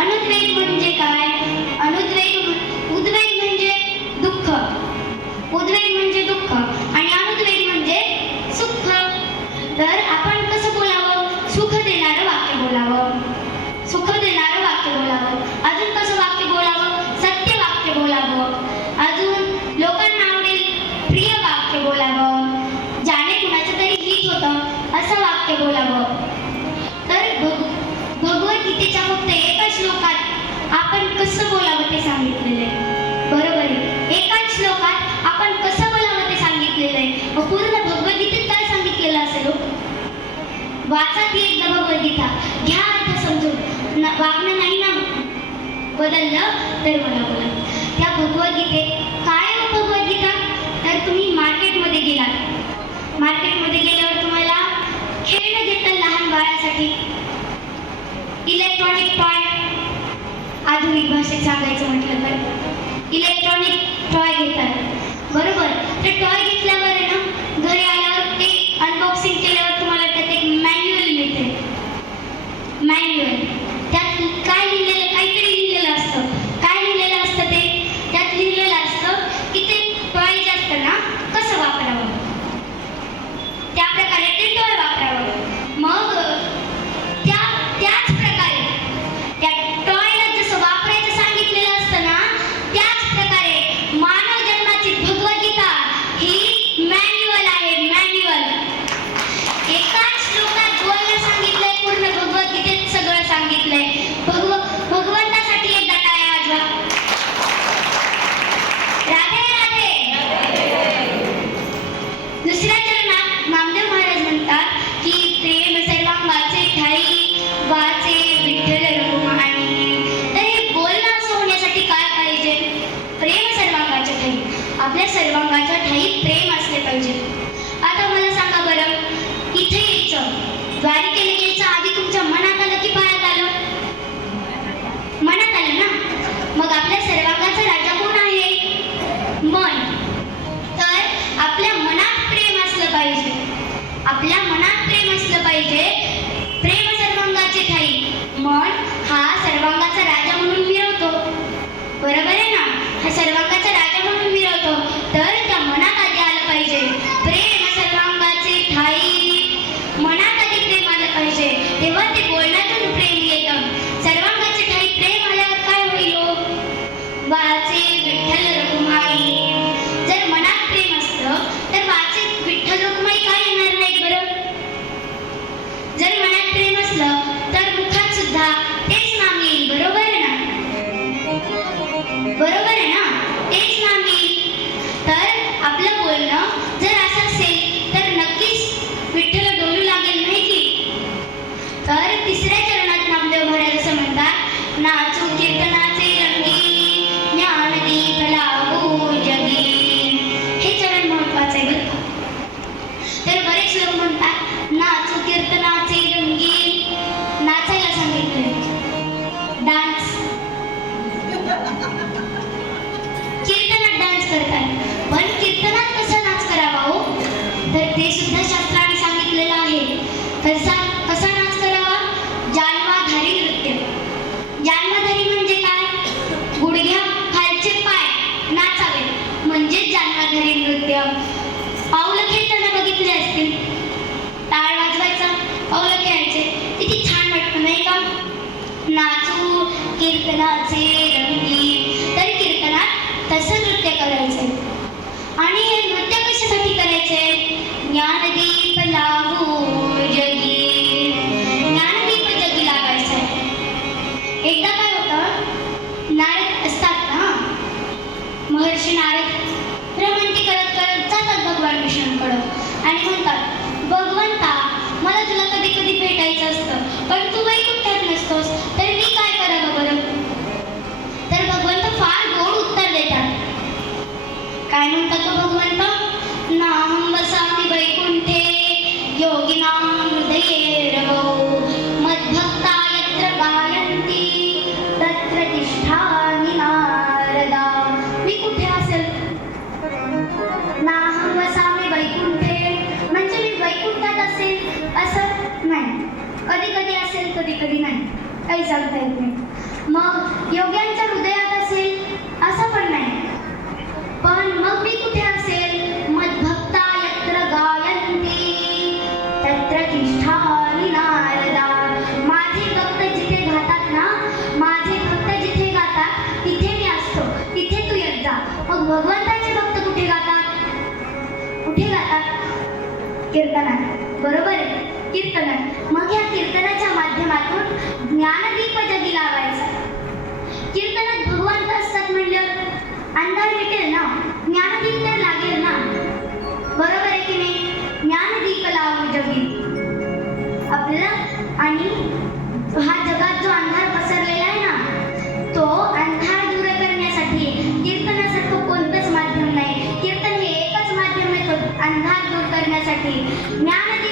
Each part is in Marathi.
अनुद्वेग म्हणजे काय? अनुद्वेग उद्वेग म्हणजे दुःख. उद्वेग म्हणजे दुःख आणि अनुद्वेग म्हणजे सुख. तर आपण कसं बोलावं? सुख देणारं वाक्य बोलावं. सुख देणारं वाक्य बोलावं. अजून कसं वाक्य बोलावं? सत्य वाक्य बोलावं. अजून लोकांना आवडेल प्रिय वाक्य बोलावं. जाणे कुणाचं तरी हित होतं असं वाक्य बोलावं. कसं बोलावं ते सांगितलेलं आहे? बरोबर आहे. एकाच श्लोकात आपण कसं बोलावं ते सांगितलेलं आहे? पूर्ण भगवद्गीतेत काय सांगितलेलं असेल हो? वाचा ती एकदा भगवद्गीता. घ्या अर्थ समजून. वागणं नाही ना. बदललं तर मला बोला त्या भगवद्गीतेत काय हो भगवद्गीता? तर तुम्ही मार्केटमध्ये गेलात. मार्केटमध्ये गेल्यावर तुम्हाला खेळणं घेतलं लहान बाळासाठी. इलेक्ट्रॉनिक पार्ट आधुनिक भाषेत सांगायचं म्हटलं तर इलेक्ट्रॉनिक टॉय घेतात. बरोबर? तर टॉय घेतल्यावर इथे यायचं द्वारिकेला पण कीर्तनात कसा नाच करावा हो? तर ते सुद्धा शास्त्राने सांगितलेलं आहे. कसा कसा नाच करावा? जान्माधारी नृत्य. जान्माधारी म्हणजे काय? गुडघ्या खालचे पाय नाचावे. म्हणजे जान्माधारी नृत्य. पाऊलं खेळताना बघितले असतील? टाळ वाजवायचा पाऊलं खेळायचे किती छान वाटतं नाही का? नाचू कीर्तनाचे रंग असेल कधी कधी नाही. काही सांगता येत नाही. मग योग्यांच्या हृदयात असेल असं पण नाही. पण मग मी कुठे असेल? मद्भक्ता यत्र गायंती तत्र तिष्ठामि नारदा. माझे भक्त जिथे गातात ना माझे भक्त जिथे गातात तिथे मी असतो. तिथे तू येत जा. मग भगवंताचे भक्त कुठे गातात? कुठे गातात? कीर्तनात. बरोबर आहे. कीर्तन मग या कीर्तनाच्या माध्यमातून ज्ञानदीप जगी लावायचा. कीर्तनात भगवंत असतात म्हणल्यावर अंधार मिटेल ना? ज्ञानदीप तर लागेल ना? बरोबर आहे की नाही? ज्ञानदीप लावू जगी. आपल्याला आणि हा जगात जो अंधार पसरलेला आहे ना तो अंधार दूर करण्यासाठी कीर्तनासारखं कोणतंच माध्यम नाही. कीर्तन हे एकच माध्यम आहे तो अंधार दूर करण्यासाठी. ज्ञानदीप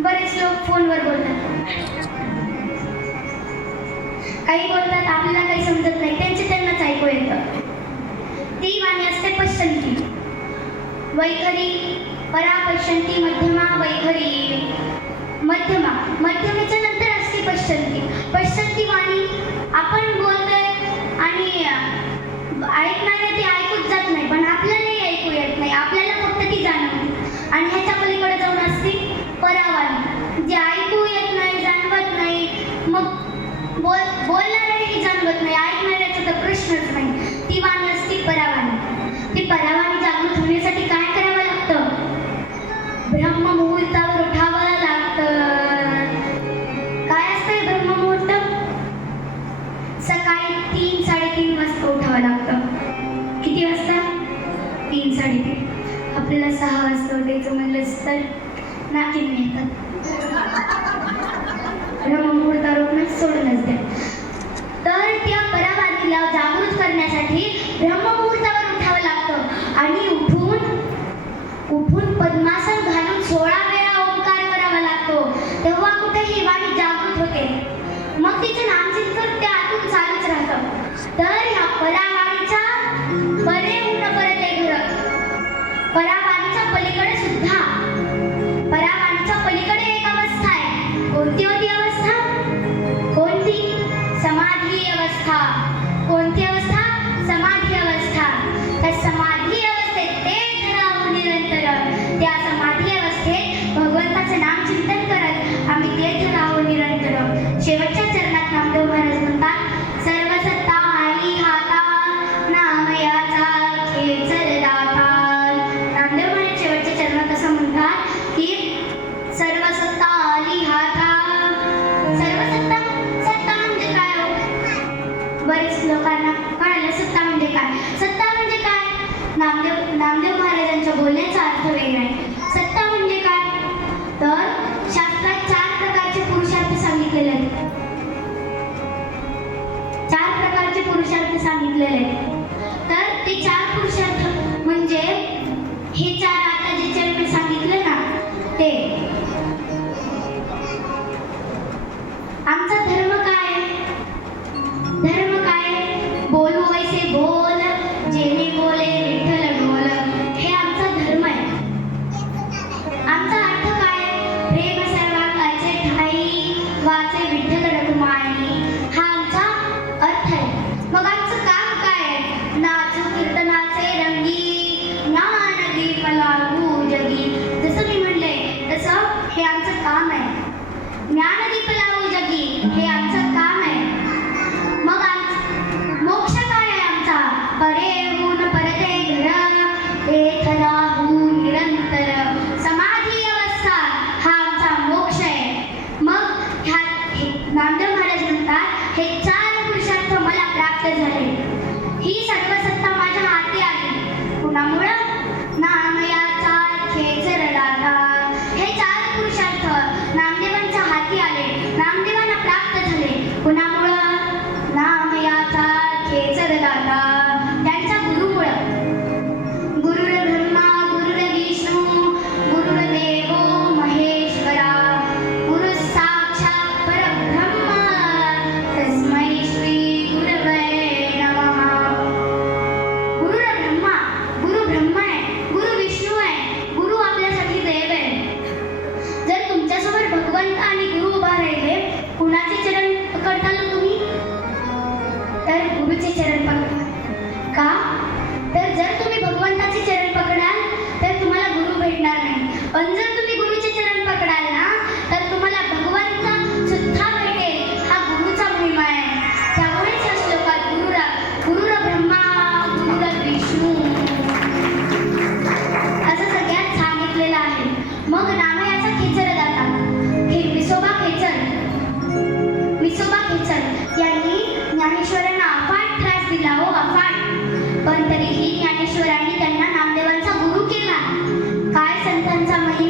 बरेच लोक फोनवर बोलतात. काही बोलतात आपल्याला काही समजत नाही. त्यांचे त्यांनाच ऐकू येतं. ती वाणी असते पश्चंती. वैखरी परा पश्चंती मध्यमा वैखरी मध्यमा. मध्यमेच्या नंतर असते पश्चंती. पश्चंती वाणी आपण बोलतोय आणि ऐकणारे ते ऐकूच जात नाही पण आपल्यालाही ऐकू येत नाही. आपल्याला फक्त ती जाणवते. आणि ह्याच्या आपल्याला सहा वाजता उठायचं म्हणलंच तर नाकी नाही येतात ब्रह्मपूर तारुकनाथ सोडूनच द्या तर त्या परावादीला जागृत करण्यासाठी ब्रह्ममुहूर्तावर उठावं लागतं. आणि उठून उठून पद्मासन घालून सोळा वेळा ओंकार करावा लागतो. तेव्हा कुठे ही वाणी जागृत होते. मग तिचं नामचिंतन त्या आतून चालूच राहतं. तर ह्या परा घातलेले. तर ते चार पुरुषांचे ज्ञानेश्वरांना अफाट त्रास दिला हो अफाट. पण तरीही ज्ञानेश्वरांनी त्यांना नामदेवांचा गुरु केला. काय संतांचा महिमा